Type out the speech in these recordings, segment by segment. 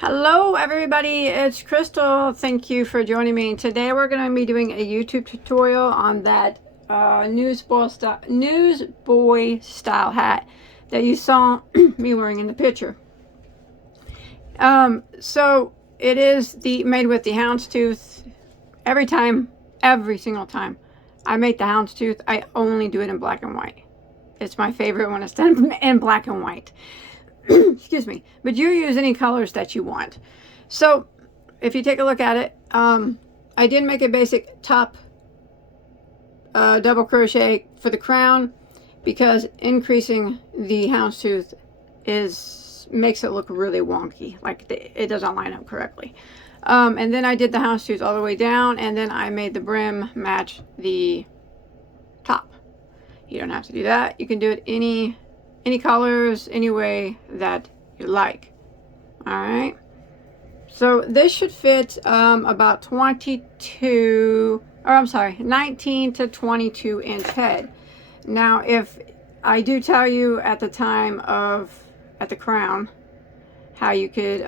Hello everybody, it's Crystal. Thank you for joining me. Today we're going to be doing a YouTube tutorial on that Newsboy style hat that you saw me wearing in the picture. So it is made with the Houndstooth. Every single time I make the Houndstooth, I only do it in black and white. It's my favorite when it's done in black and white. Excuse me, but you use any colors that you want. So if you take a look at it, I did make a basic top double crochet for the crown because increasing the houndstooth makes it look really wonky, like it doesn't line up correctly. And then I did the houndstooth all the way down, and then I made the brim match the top. You don't have to do that. You can do it any colors, any way that you like. All right, so this should fit about 19 to 22 inch head. Now, if I do tell you at the crown how you could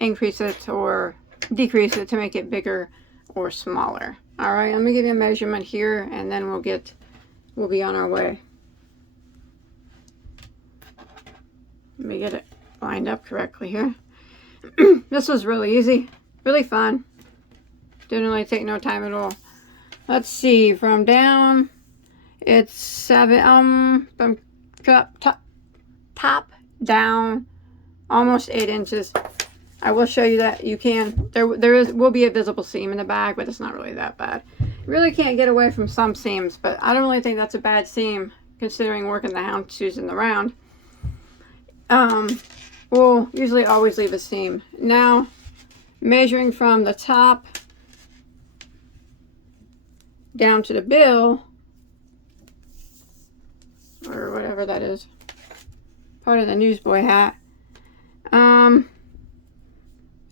increase it or decrease it to make it bigger or smaller. All right, let me give you a measurement here, and then we'll be on our way. Let me get it lined up correctly here. This was really easy, really fun. Didn't really take no time at all. Let's see, from down, it's 7, from top down, almost 8 inches. I will show you that you can, will be a visible seam in the back, but it's not really that bad. You really can't get away from some seams, but I don't really think that's a bad seam considering working the houndstooth in the round. We'll usually always leave a seam. Now, measuring from the top down to the bill, or whatever that is, part of the Newsboy hat,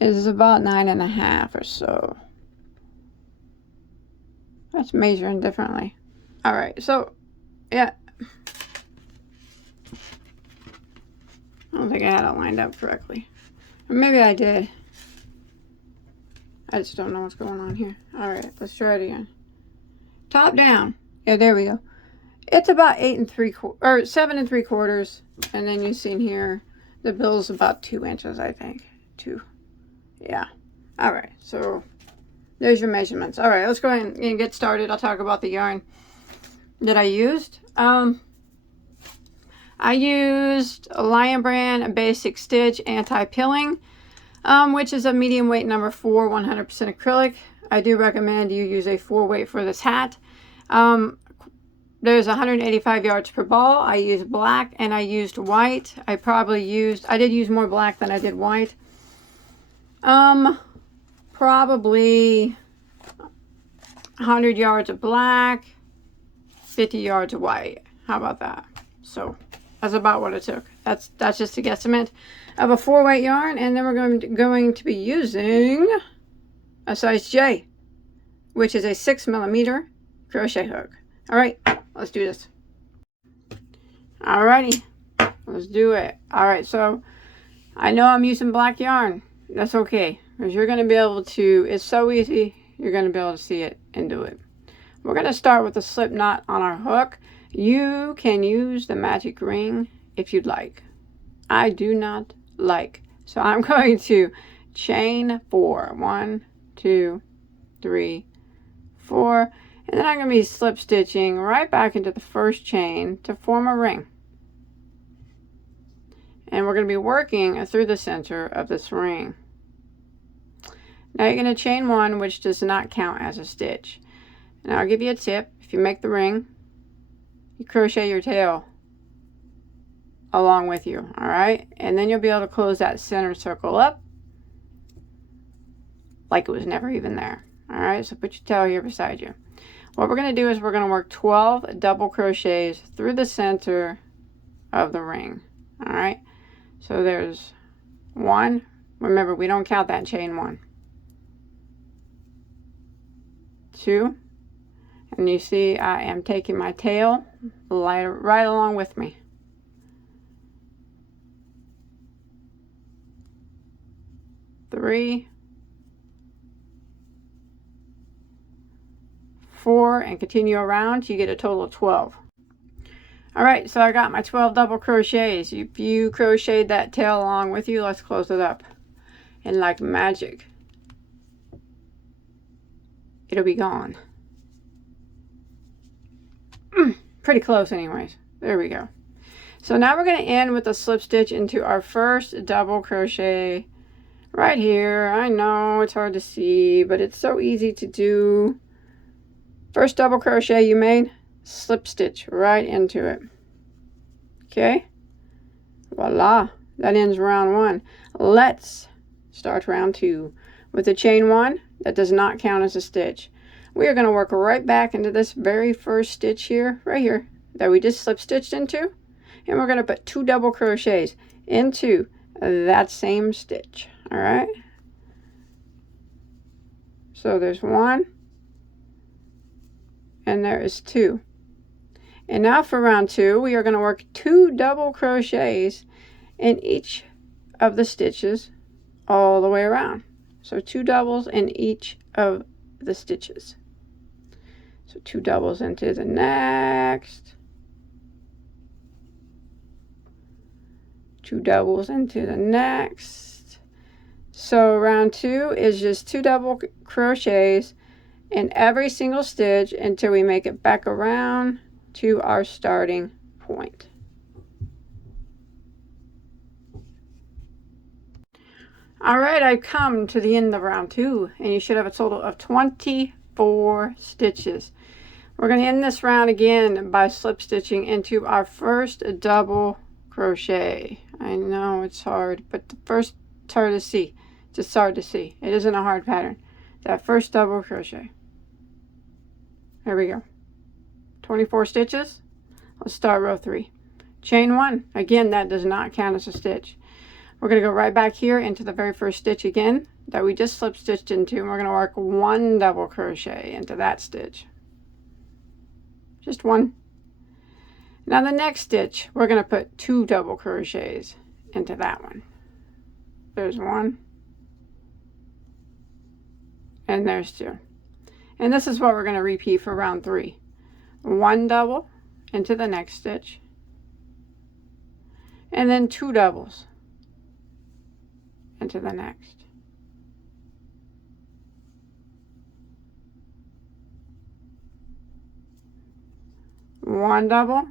is about 9.5 or so. That's measuring differently. All right, so yeah. I don't think I had it lined up correctly. Or maybe I did. I just don't know what's going on here. Alright, let's try it again. Top down. Yeah, there we go. It's about 7 3/4. And then you see in here, the bill's about 2 inches, I think. 2. Yeah. Alright, so there's your measurements. Alright, let's go ahead and get started. I'll talk about the yarn that I used. I used a Lion Brand Basic Stitch Anti-Pilling, which is a medium weight number 4, 100% acrylic. I do recommend you use a 4 weight for this hat. There's 185 yards per ball. I used black and I used white. I did use more black than I did white. Probably 100 yards of black, 50 yards of white. How about that? So that's about what it took. That's just a guesstimate of a 4 weight yarn, and then we're going to be using a size J, which is a 6mm crochet hook. All right, let's do this. Alrighty, let's do it. All right, so I know I'm using black yarn. That's okay, because you're going to be able to. It's so easy. You're going to be able to see it and do it. We're going to start with a slip knot on our hook. You can use the magic ring if you'd like. I do not like. So I'm going to chain 4. 1, 2, 3, 4. And then I'm going to be slip stitching right back into the first chain to form a ring. And we're going to be working through the center of this ring. Now you're going to chain 1, which does not count as a stitch. Now I'll give you a tip. If you make the ring, you crochet your tail along with you, all right? And then you'll be able to close that center circle up like it was never even there, all right? So put your tail here beside you. What we're going to do is we're going to work 12 double crochets through the center of the ring, all right? So there's 1. Remember, we don't count that chain 1. 2. And you see I am taking my tail right along with me. 3, 4, and continue around. You get a total of 12. All right, so I got my 12 double crochets. If you crocheted that tail along with you, let's close it up. And like magic, it'll be gone. Pretty close anyways. There we go. So now we're going to end with a slip stitch into our first double crochet right here. I know it's hard to see, but it's so easy to do. First double crochet you made, slip stitch right into it. Okay, voila, that ends round 1. Let's start round 2 with a chain 1. That does not count as a stitch. We are going to work right back into this very first stitch here, right here, that we just slip stitched into, and we're going to put 2 double crochets into that same stitch. All right, so there's 1 and there is 2. And now for round 2, we are going to work 2 double crochets in each of the stitches all the way around. So 2 doubles in each of the stitches. So 2 doubles into the next, 2 doubles into the next. So round 2 is just 2 double crochets in every single stitch until we make it back around to our starting point. All right, I've come to the end of round 2, and you should have a total of 24 stitches. We're going to end this round again by slip stitching into our first double crochet. I know it's hard, but the first, it's hard to see. Just hard to see. It isn't a hard pattern. That first double crochet. There we go. 24 stitches. Let's start row 3. Chain 1. Again, that does not count as a stitch. We're going to go right back here into the very first stitch again that we just slip stitched into, and we're going to work 1 double crochet into that stitch. Just 1. Now the next stitch, we're going to put 2 double crochets into that one. There's 1. And there's 2. And this is what we're going to repeat for round 3. 1 double into the next stitch. And then 2 doubles into the next. One double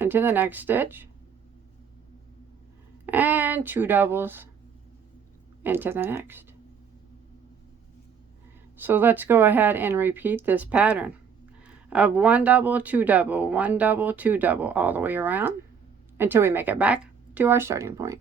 into the next stitch. And 2 doubles into the next. So let's go ahead and repeat this pattern of 1 double, 2 double, 1 double, 2 double all the way around until we make it back to our starting point.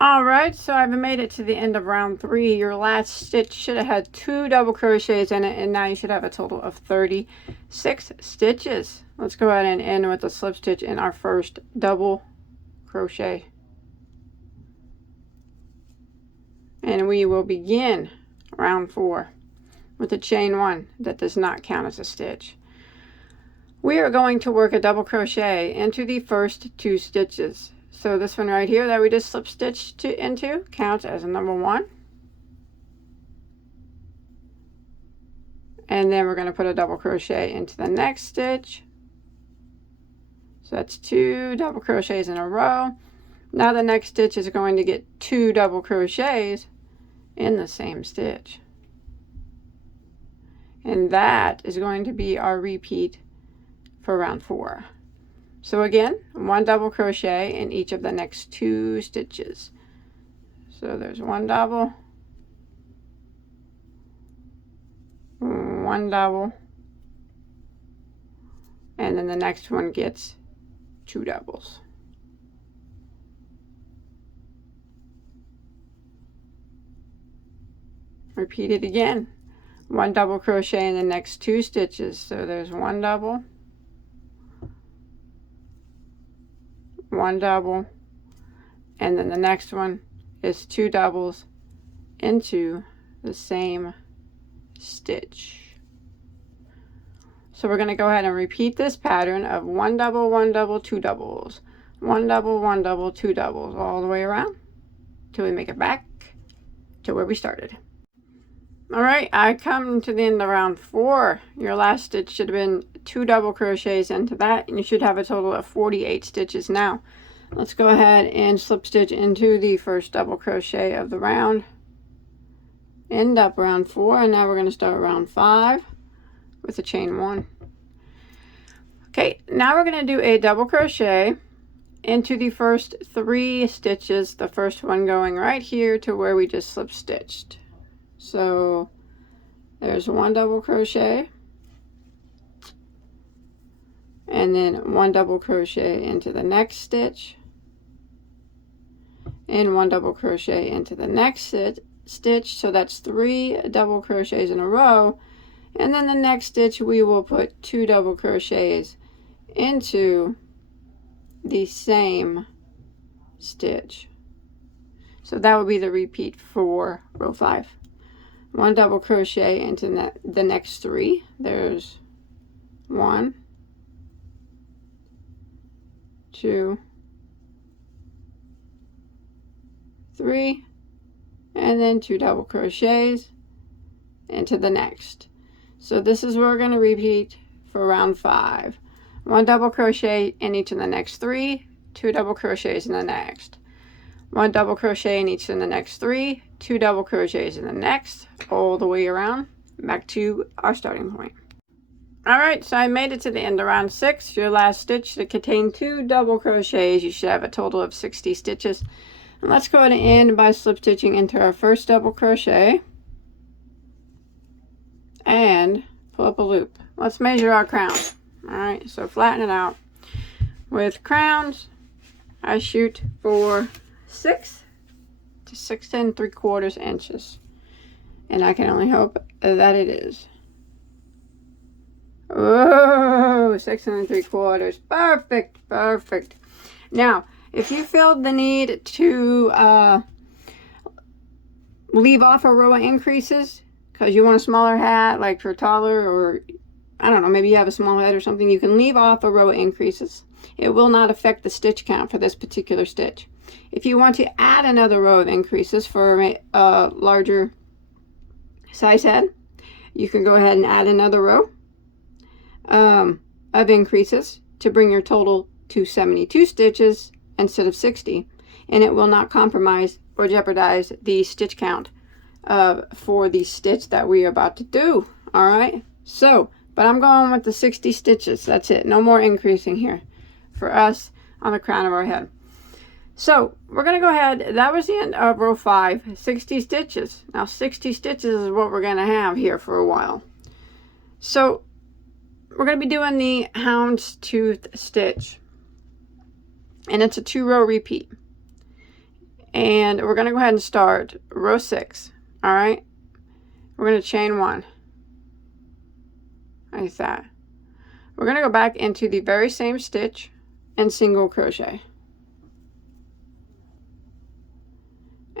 All right, so I've made it to the end of round 3. Your last stitch should have had 2 double crochets in it, and now you should have a total of 36 stitches. Let's go ahead and end with a slip stitch in our first double crochet. And we will begin round 4 with a chain 1 that does not count as a stitch. We are going to work a double crochet into the first 2 stitches. So this one right here that we just slip stitched into counts as a number 1. And then we're going to put a double crochet into the next stitch. So that's 2 double crochets in a row. Now the next stitch is going to get 2 double crochets in the same stitch. And that is going to be our repeat for round 4. So again, 1 double crochet in each of the next 2 stitches. So there's 1 double, 1 double, and then the next one gets 2 doubles. Repeat it again. 1 double crochet in the next 2 stitches. So there's 1 double, 1 double, and then the next one is 2 doubles into the same stitch. So we're going to go ahead and repeat this pattern of 1 double, 1 double, 2 doubles, 1 double, 1 double, 2 doubles all the way around till we make it back to where we started. All right, I come to the end of round 4. Your last stitch should have been 2 double crochets into that, and you should have a total of 48 stitches now. Let's go ahead and slip stitch into the first double crochet of the round. End up round 4, and now we're going to start round 5 with a chain 1. Okay, now we're going to do a double crochet into the first 3 stitches, the first one going right here to where we just slip stitched. So there's 1 double crochet, and then 1 double crochet into the next stitch, and 1 double crochet into the next stitch. So that's 3 double crochets in a row, and then the next stitch we will put 2 double crochets into the same stitch. So that would be the repeat for row 5. 1 double crochet into the next 3. There's 1, 2, 3, and then 2 double crochets into the next. So this is what we're going to repeat for round 5. 1 double crochet in each of the next 3, 2 double crochets in the next. 1 double crochet in each of the next 3, 2 double crochets in the next, all the way around back to our starting point. Alright, so I made it to the end of round 6. Your last stitch should contain 2 double crochets. You should have a total of 60 stitches. And let's go ahead and end by slip stitching into our first double crochet and pull up a loop. Let's measure our crown. Alright, so flatten it out. With crowns, I shoot for 6 to 6 3/4 inches, and I can only hope that it is. Oh, 6 3/4. Perfect, perfect. Now, if you feel the need to leave off a row of increases because you want a smaller hat, like for taller, or I don't know, maybe you have a small head or something, you can leave off a row of increases. It will not affect the stitch count for this particular stitch. If you want to add another row of increases for a larger size head, you can go ahead and add another row of increases to bring your total to 72 stitches instead of 60, and it will not compromise or jeopardize the stitch count for the stitch that we are about to do. All right, so but I'm going with the 60 stitches. That's it. No more increasing here for us on the crown of our head. So we're going to go ahead. That was the end of row 5. 60 stitches. Now 60 stitches is what we're going to have here for a while. So we're going to be doing the houndstooth stitch. And it's a 2-row repeat. And we're going to go ahead and start row 6. All right. We're going to chain 1. Like that. We're going to go back into the very same stitch and single crochet.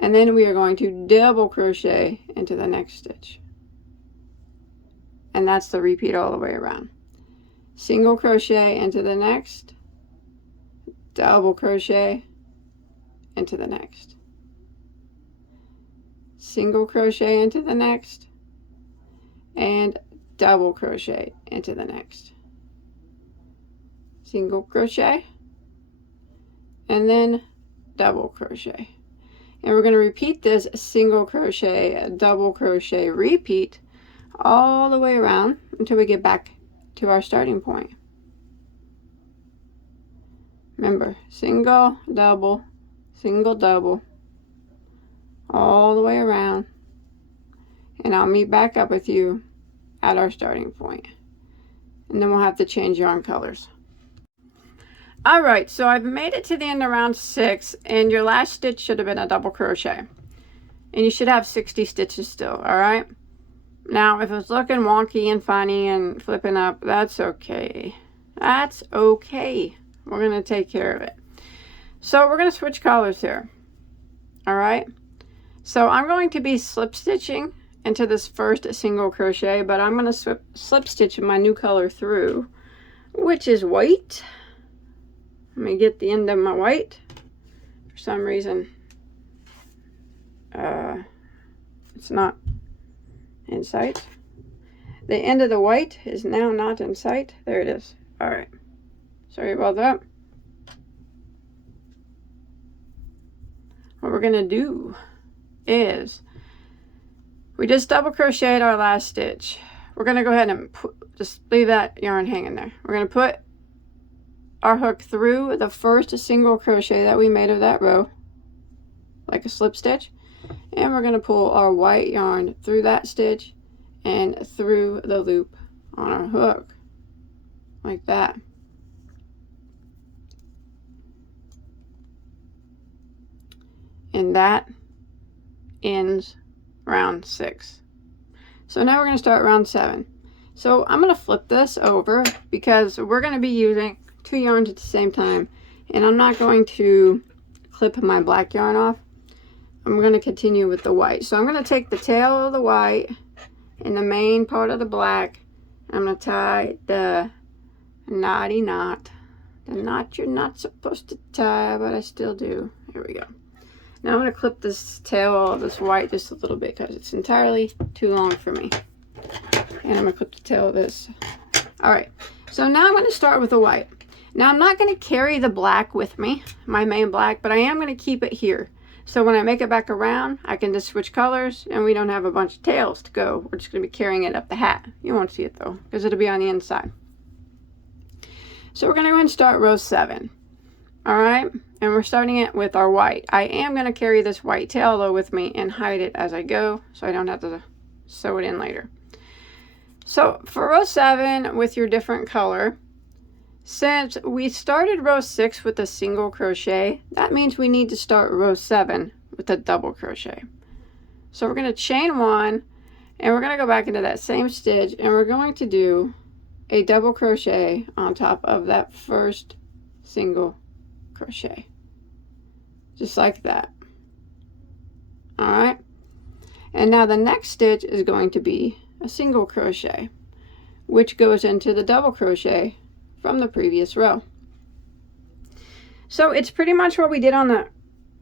And then we are going to double crochet into the next stitch. And that's the repeat all the way around. Single crochet into the next, double crochet into the next. Single crochet into the next, and double crochet into the next. Single crochet, and then double crochet. And we're going to repeat this single crochet, double crochet repeat all the way around until we get back to our starting point. Remember, single, double, all the way around. And I'll meet back up with you at our starting point. And then we'll have to change yarn colors. Alright, so I've made it to the end of round 6, and your last stitch should have been a double crochet. And you should have 60 stitches still, alright? Now, if it's looking wonky and funny and flipping up, that's okay. That's okay. We're going to take care of it. So we're going to switch colors here. Alright? So I'm going to be slip stitching into this first single crochet, but I'm going to slip stitch my new color through, which is white. Let me get the end of my white. For some reason, it's not in sight. The end of the white is now not in sight. There it is. All right, sorry about that. What we're gonna do is, we just double crocheted our last stitch. We're gonna go ahead and just leave that yarn hanging there. We're gonna put our hook through the first single crochet that we made of that row, like a slip stitch, and we're gonna pull our white yarn through that stitch and through the loop on our hook, like that. And that ends round 6. So now we're going to start round 7. So I'm going to flip this over because we're going to be using 2 yarns at the same time, and I'm not going to clip my black yarn off. I'm going to continue with the white. So I'm going to take the tail of the white and the main part of the black. I'm going to tie the knotty knot, the knot you're not supposed to tie, but I still do. Here we go. Now I'm going to clip this tail of this white just a little bit because it's entirely too long for me. And I'm going to clip the tail of this. Alright, so now I'm going to start with the white. Now I'm not going to carry the black with me, my main black, but I am going to keep it here. So when I make it back around, I can just switch colors and we don't have a bunch of tails to go. We're just going to be carrying it up the hat. You won't see it though because it'll be on the inside. So we're going to go ahead and start row 7. Alright, and we're starting it with our white. I am going to carry this white tail though with me and hide it as I go so I don't have to sew it in later. So for row 7 with your different color, since we started row 6 with a single crochet, that means we need to start row 7 with a double crochet. So we're going to chain 1 and we're going to go back into that same stitch and we're going to do a double crochet on top of that first single crochet, just like that. All right, and now the next stitch is going to be a single crochet, which goes into the double crochet from the previous row. So it's pretty much what we did on the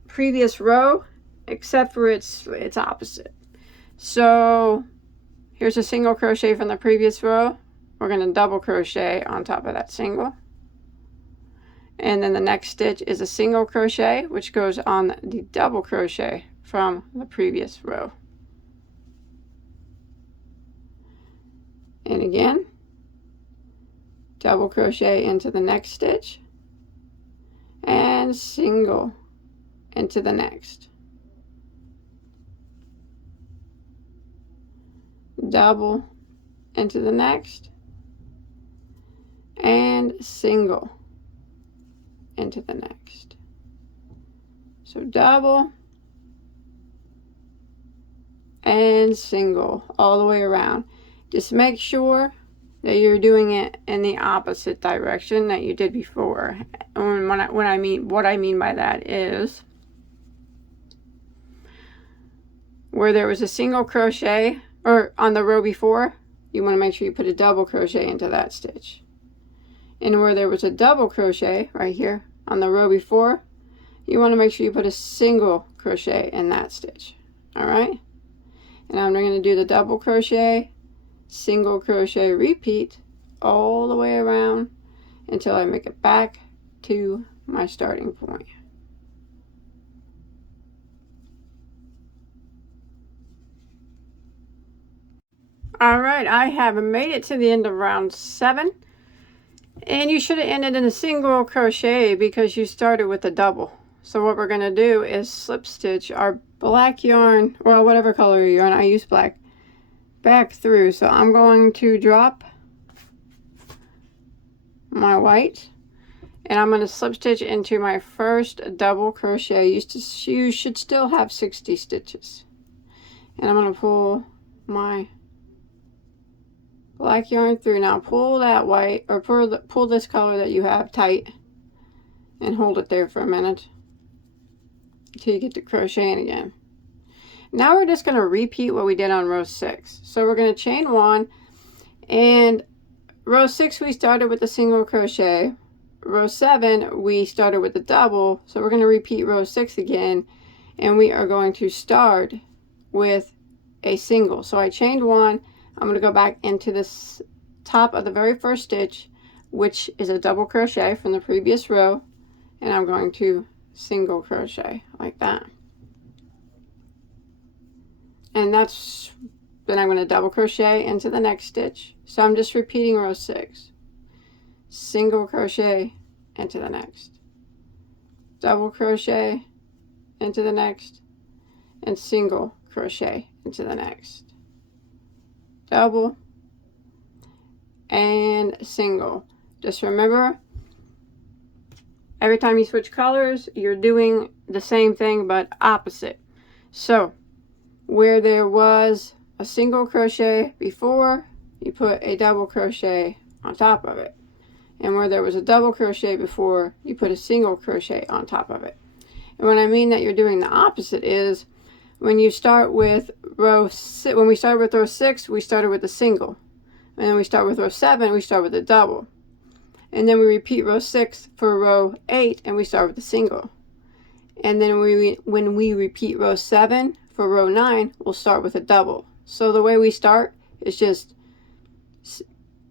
previous row, except for it's opposite. So here's a single crochet from the previous row. We're going to double crochet on top of that single. And then the next stitch is a single crochet, which goes on the double crochet from the previous row. And again, double crochet into the next stitch and single into the next. Double into the next and single into the next. So double and single all the way around. Just make sure that you're doing it in the opposite direction that you did before. And what I mean by that is where there was a single crochet or on the row before, you want to make sure you put a double crochet into that stitch. And where there was a double crochet right here on the row before, you want to make sure you put a single crochet in that stitch. All right, and I'm going to do the double crochet, single crochet, repeat all the way around until I make it back to my starting point. All right, I have made it to the end of round 7. And you should have ended in a single crochet because you started with a double. So what we're going to do is slip stitch our black yarn, or whatever color yarn, I use black, back through. So I'm going to drop my white and I'm going to slip stitch into my first double crochet. You should still have 60 stitches. And I'm going to pull my black yarn through. Now pull that white, or pull this color that you have tight and hold it there for a minute until you get to crocheting again. Now we're just going to repeat what we did on row 6. So we're going to chain 1, and row 6 we started with a single crochet. Row 7 we started with a double, so we're going to repeat row 6 again, and we are going to start with a single. So I chained one. I'm going to go back into this top of the very first stitch, which is a double crochet from the previous row, and I'm going to single crochet like that. And then I'm going to double crochet into the next stitch. So I'm just repeating row 6. Single crochet into the next. Double crochet into the next, and single crochet into the next. Double and single. Just remember, every time you switch colors, you're doing the same thing but opposite. So where there was a single crochet before, you put a double crochet on top of it. And where there was a double crochet before, you put a single crochet on top of it. And when I mean that you're doing the opposite is when you start with when we started with row 6, we started with a single. And then we start with row 7, we start with a double. And then we repeat row 6 for row 8, and we start with a single. And then when we repeat row 7 for row 9, we'll start with a double. So the way we start is just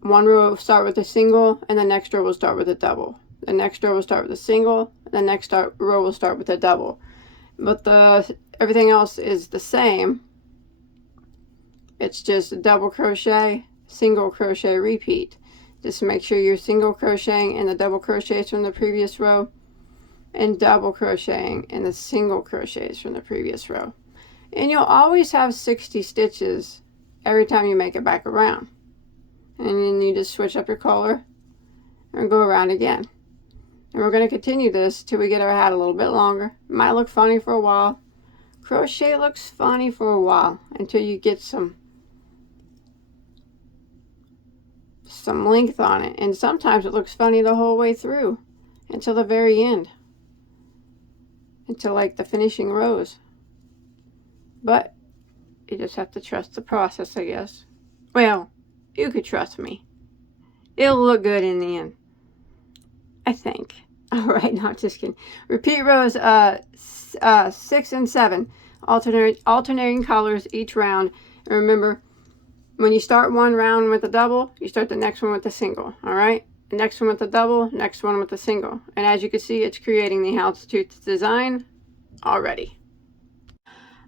one row will start with a single, and the next row will start with a double. The next row will start with a single, the next row will start with a double. But everything else is the same. It's just a double crochet, single crochet, repeat. Just make sure you're single crocheting in the double crochets from the previous row and double crocheting in the single crochets from the previous row. And you'll always have 60 stitches every time you make it back around. And then you just switch up your color and go around again. And we're going to continue this till we get our hat a little bit longer. It might look funny for a while. Crochet looks funny for a while until you get some length on it. And sometimes it looks funny the whole way through until the very end. Until like the finishing rows. But you just have to trust the process, I guess. Well, you could trust me. It'll look good in the end, I think. All right, no, just kidding. Repeat rows 6 and 7, alternating colors each round. And remember, when you start one round with a double, you start the next one with a single. All right, the next one with a double, next one with a single. And as you can see, it's creating the Houndstooth design already.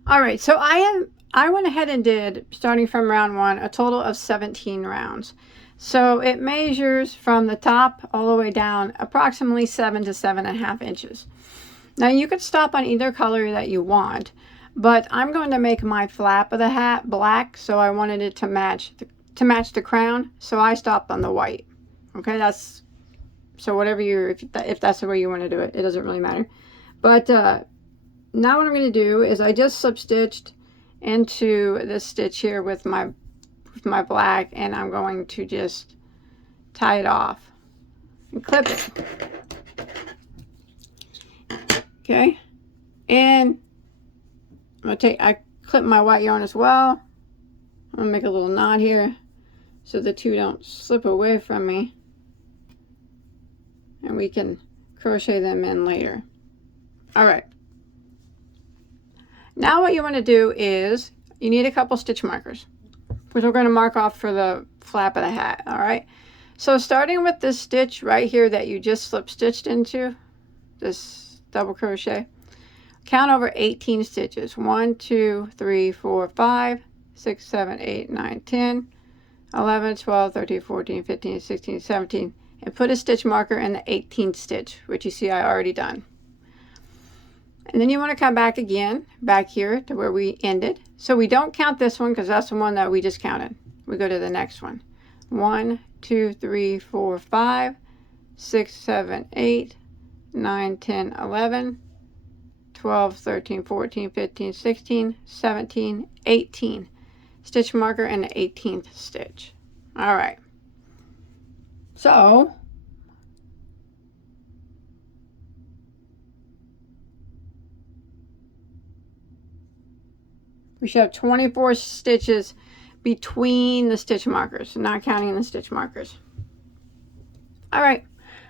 All right, so I went ahead and did, starting from round 1, a total of 17 rounds. So it measures from the top all the way down approximately 7 to 7.5 inches. Now you could stop on either color that you want, but I'm going to make my flap of the hat black, so I wanted it to match the crown, so I stopped on the white. Okay, so whatever if that's the way you want to do it, it doesn't really matter. But now what I'm going to do is I just slip stitched into this stitch here with my black, and I'm going to just tie it off and clip it. Okay, and I clip my white yarn as well. I'm gonna make a little knot here so the two don't slip away from me, and we can crochet them in later. All right, now what you want to do is you need a couple stitch markers, which we're going to mark off for the flap of the hat. All right, so starting with this stitch right here that you just slip stitched into, this double crochet, count over 18 stitches. 1, 2, 3, 4, 5, 6, 7, 8, 9, 10, 11, 12, 13, 14, 15, 16, 17, and put a stitch marker in the 18th stitch, which you see I already done. And then you want to come back again, back here to where we ended. So we don't count this one because that's the one that we just counted. We go to the next one. 1, 2, 3, 4, 5, 6, 7, 8, 9, 10, 11, 12, 13, 14, 15, 16, 17, 18. Stitch marker in the 18th stitch. All right. So we should have 24 stitches between the stitch markers, not counting the stitch markers. All right,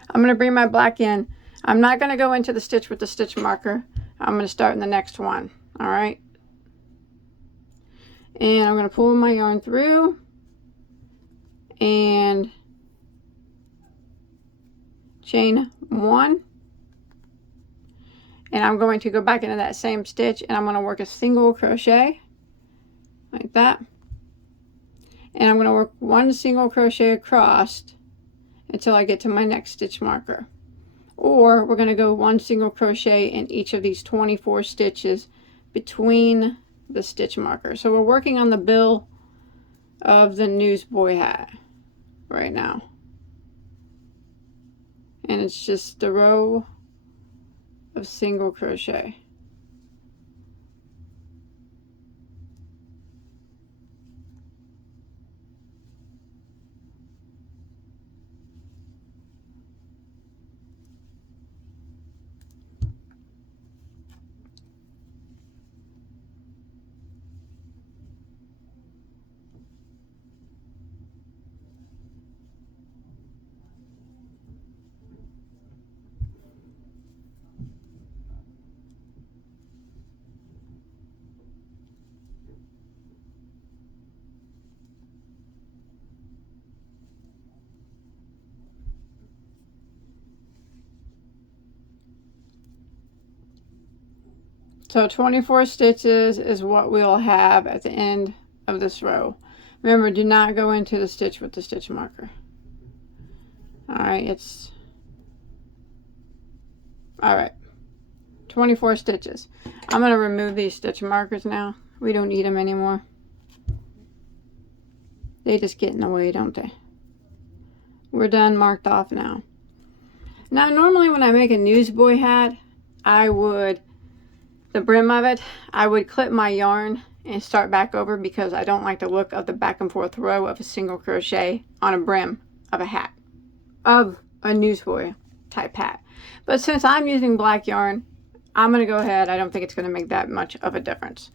I'm going to bring my black in. I'm not going to go into the stitch with the stitch marker. I'm going to start in the next one. All right. And I'm going to pull my yarn through and chain 1. And I'm going to go back into that same stitch and I'm going to work a single crochet like that. And I'm going to work 1 single crochet across until I get to my next stitch marker. Or we're going to go 1 single crochet in each of these 24 stitches between the stitch markers. So we're working on the bill of the Newsboy hat right now. And it's just a row of single crochet. So 24 stitches is what we'll have at the end of this row. Remember, do not go into the stitch with the stitch marker. Alright, 24 stitches. I'm going to remove these stitch markers now. We don't need them anymore. They just get in the way, don't they? We're done, marked off now. Now, normally when I make a Newsboy hat, the brim of it, I would clip my yarn and start back over because I don't like the look of the back and forth row of a single crochet on a brim of a hat, of a Newsboy type hat. But since I'm using black yarn, I'm going to go ahead. I don't think it's going to make that much of a difference.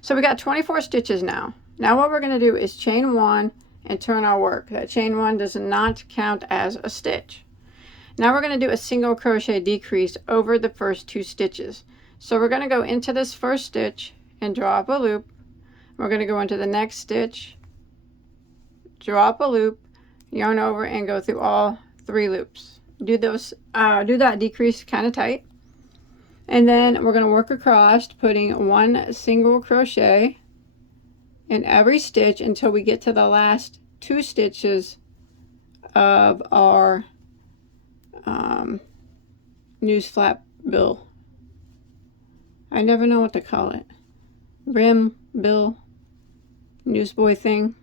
So we got 24 stitches now. Now what we're going to do is chain 1 and turn our work. That chain 1 does not count as a stitch. Now we're going to do a single crochet decrease over the first 2 stitches. So we're going to go into this first stitch and draw up a loop. We're going to go into the next stitch, draw up a loop, yarn over, and go through all 3 loops. Do that decrease kind of tight. And then we're going to work across, putting 1 single crochet in every stitch until we get to the last 2 stitches of our news flap bill. I never know what to call it. Brim, bill, Newsboy thing.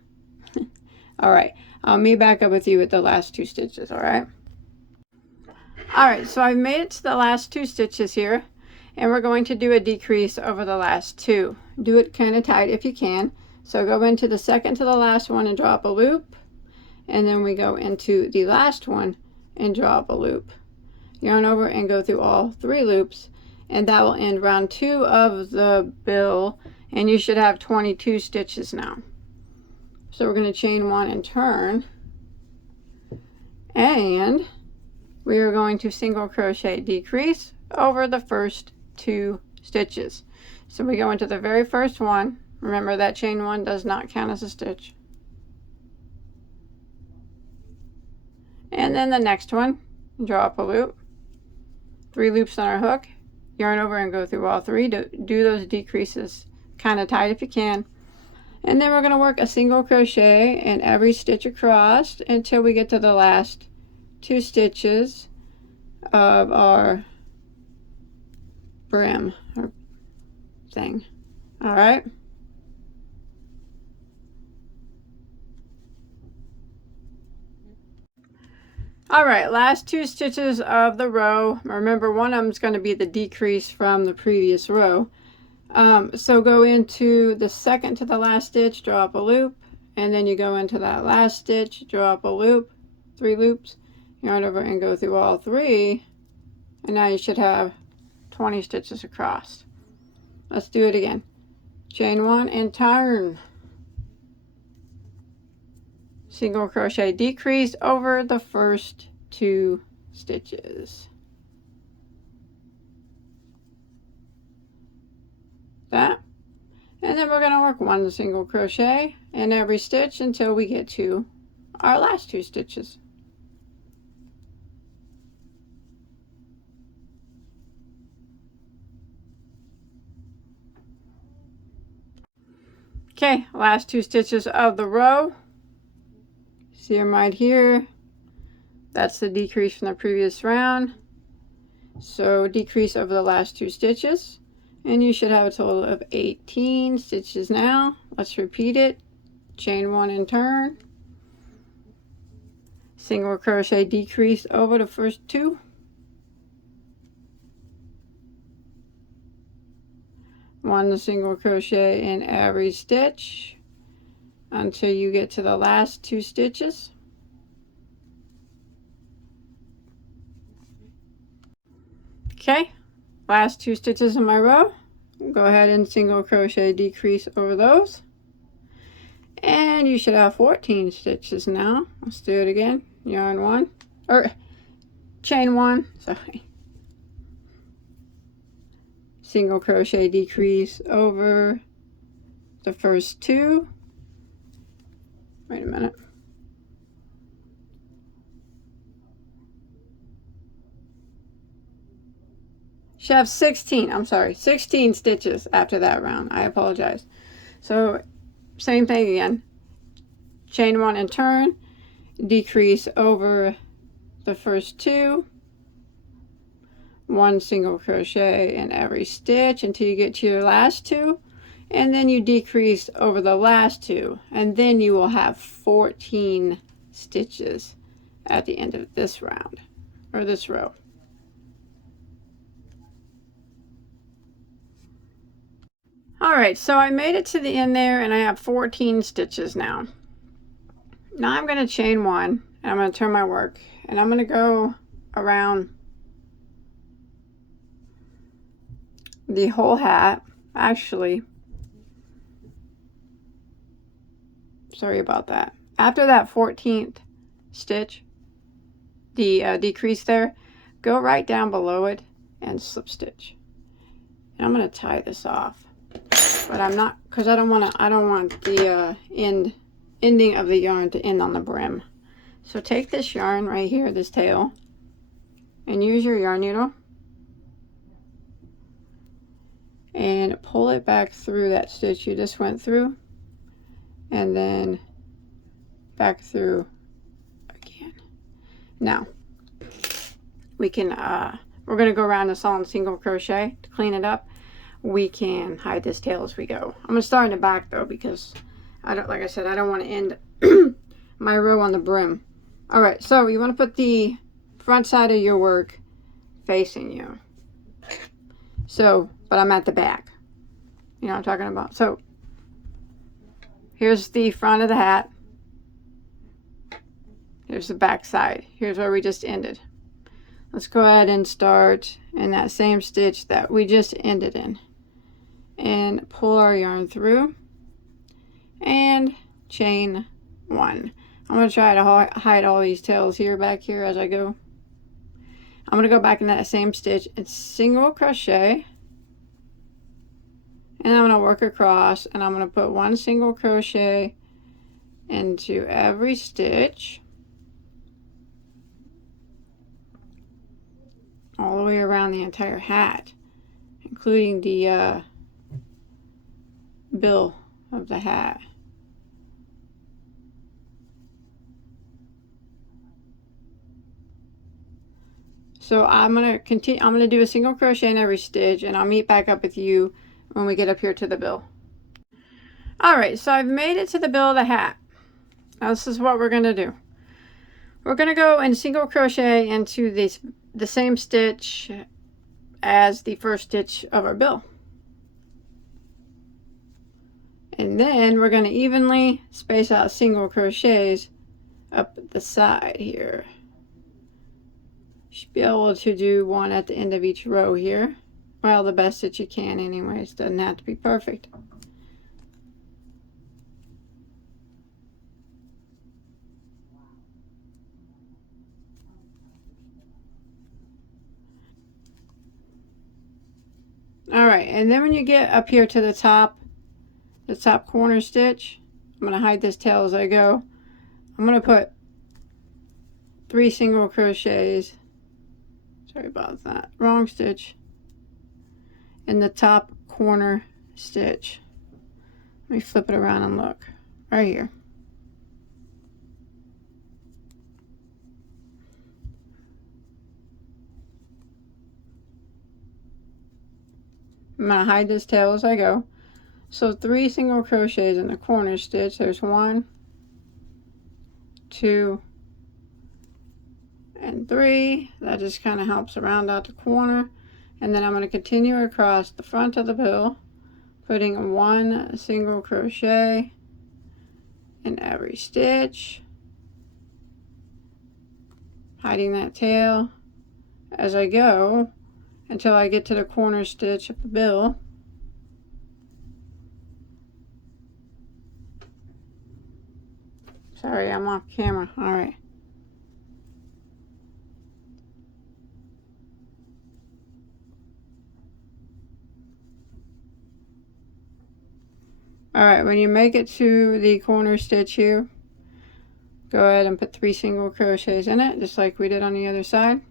Alright, I'll meet back up with you at the last 2 stitches, alright? Alright, so I've made it to the last 2 stitches here, and we're going to do a decrease over the last 2. Do it kind of tight if you can. So go into the second to the last one and drop a loop, and then we go into the last one and drop a loop. Yarn over and go through all 3 loops, and that will end round 2 of the bill, and you should have 22 stitches now. So we're going to chain 1 and turn, and we are going to single crochet decrease over the first 2 stitches. So we go into the very first one. Remember that chain 1 does not count as a stitch. And then the next one, draw up a loop, 3 loops on our hook, yarn over and go through all 3. Do those decreases kind of tight if you can. And then we're going to work a single crochet in every stitch across until we get to the last 2 stitches of our brim or thing. Alright. Alright, last 2 stitches of the row. Remember, one of them is going to be the decrease from the previous row. So go into the second to the last stitch, draw up a loop, and then you go into that last stitch, draw up a loop, 3 loops, yarn over and go through all 3, and now you should have 20 stitches across. Let's do it again. Chain 1 and turn. Single crochet decrease over the first 2 stitches. That. And then we're going to work 1 single crochet in every stitch until we get to our last 2 stitches. Okay, last 2 stitches of the row. See them right here. That's the decrease from the previous round. So decrease over the last 2 stitches. And you should have a total of 18 stitches now. Let's repeat it. Chain 1 and turn. Single crochet decrease over the first 2. 1 single crochet in every stitch until you get to the last 2 stitches. Okay, last 2 stitches in my row. Go ahead and single crochet decrease over those. And you should have 14 stitches now. Let's do it again. Yarn 1, or chain 1, sorry. Single crochet decrease over the first 2. Wait a minute. Should have 16, I'm sorry, 16 stitches after that round. I apologize. So same thing again. Chain 1 and turn, decrease over the first 2, 1 single crochet in every stitch until you get to your last 2, and then you decrease over the last 2, and then you will have 14 stitches at the end of this round, or this row. Alright, so I made it to the end there, and I have 14 stitches now. Now I'm going to chain 1, and I'm going to turn my work, and I'm going to go around the whole hat. Actually, sorry about that. After that 14th stitch, the decrease there, go right down below it and slip stitch. And I'm going to tie this off, but I'm not, because I don't want the ending of the yarn to end on the brim. So take this yarn right here, this tail, and use your yarn needle and pull it back through that stitch you just went through, and then back through again. Now we can we're going to go around this all in single crochet to clean it up. We can hide this tail as we go. I'm going to start in the back though, because I don't, like I said, I don't want to end my row on the brim. All right, so you want to put the front side of your work facing you. So, but I'm at the back. You know what I'm talking about? So, here's the front of the hat. Here's the back side. Here's where we just ended. Let's go ahead and start in that same stitch that we just ended in. And pull our yarn through. And chain 1. I'm going to try to hide all these tails here, back here as I go. I'm going to go back in that same stitch and single crochet. And I'm going to work across, and I'm going to put 1 single crochet into every stitch. All the way around the entire hat, including the bill of the hat. So I'm going to continue, I'm going to do a single crochet in every stitch, and I'll meet back up with you when we get up here to the bill. Alright, so I've made it to the bill of the hat. Now this is what we're going to do. We're going to go and single crochet into the same stitch as the first stitch of our bill. And then we're going to evenly space out single crochets up the side here. Should be able to do 1 at the end of each row here. Well, the best that you can anyways. Doesn't have to be perfect. Alright, and then when you get up here to the top, the top corner stitch. I'm going to hide this tail as I go. I'm going to put 3 single crochets, sorry about that, wrong stitch, in the top corner stitch. Let me flip it around and look right here. I'm going to hide this tail as I go. So 3 single crochets in the corner stitch. There's 1, 2, and 3. That just kind of helps round out the corner. And then I'm going to continue across the front of the bill, putting 1 single crochet in every stitch, hiding that tail as I go until I get to the corner stitch of the bill. Sorry, I'm off camera. All right. All right, when you make it to the corner stitch here, go ahead and put 3 single crochets in it, just like we did on the other side.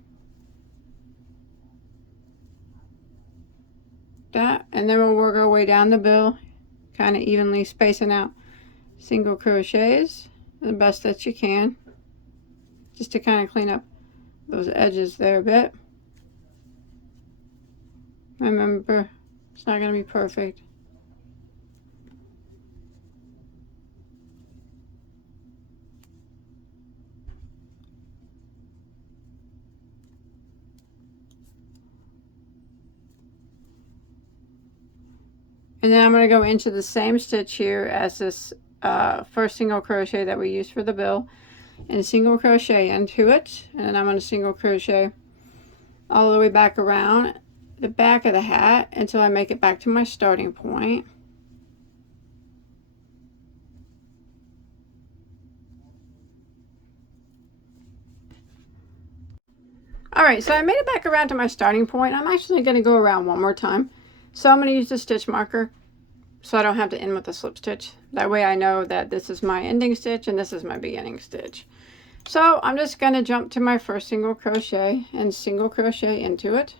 That, and then we'll work our way down the bill, kind of evenly spacing out single crochets the best that you can, just to kind of clean up those edges there a bit. Remember, it's not going to be perfect. And then I'm going to go into the same stitch here as this first single crochet that we used for the bill, and single crochet into it. And then I'm going to single crochet all the way back around the back of the hat until I make it back to my starting point. Alright, so I made it back around to my starting point. I'm actually going to go around one more time. So I'm going to use the stitch marker so I don't have to end with a slip stitch. That way I know that this is my ending stitch and this is my beginning stitch. So I'm just going to jump to my first single crochet and single crochet into it.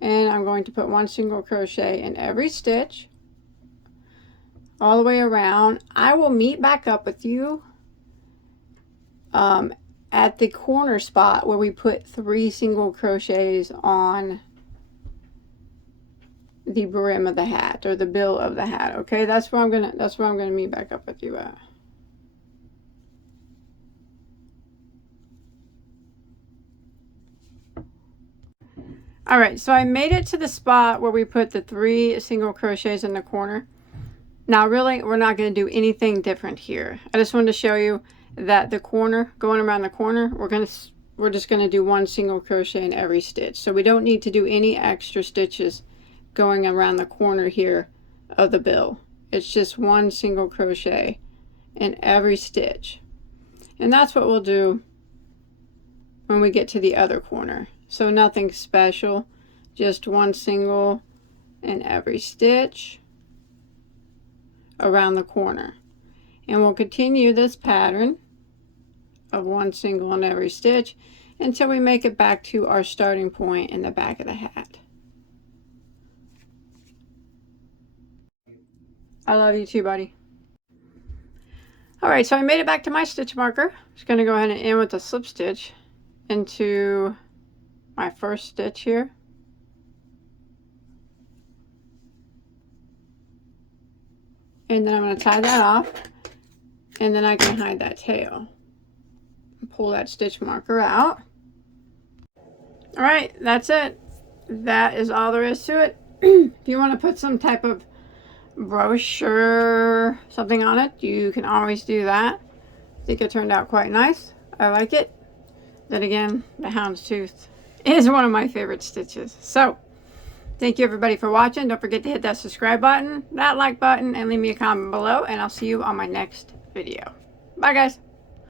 And I'm going to put 1 single crochet in every stitch all the way around. I will meet back up with you at the corner spot where we put 3 single crochets on the brim of the hat, or the bill of the hat. Okay, that's where I'm gonna meet back up with you at. All right, so I made it to the spot where we put the 3 single crochets in the corner. Now really, we're not going to do anything different here. I just wanted to show you that the corner, going around the corner, we're just going to do 1 single crochet in every stitch. So we don't need to do any extra stitches going around the corner here of the bill. It's just 1 single crochet in every stitch. And that's what we'll do when we get to the other corner. So nothing special, just 1 single in every stitch around the corner. And we'll continue this pattern of 1 single in every stitch until we make it back to our starting point in the back of the hat. I love you too, buddy. Alright, so I made it back to my stitch marker. I'm just going to go ahead and end with a slip stitch into my first stitch here. And then I'm going to tie that off, and then I can hide that tail. Pull that stitch marker out. Alright, that's it. That is all there is to it. If you want to put some type of brochure, something on it, you can always do that. I think it turned out quite nice. I like it. Then again, the Houndstooth is one of my favorite stitches. So, thank you everybody for watching. Don't forget to hit that subscribe button, that like button, and leave me a comment below, and I'll see you on my next video. Bye guys.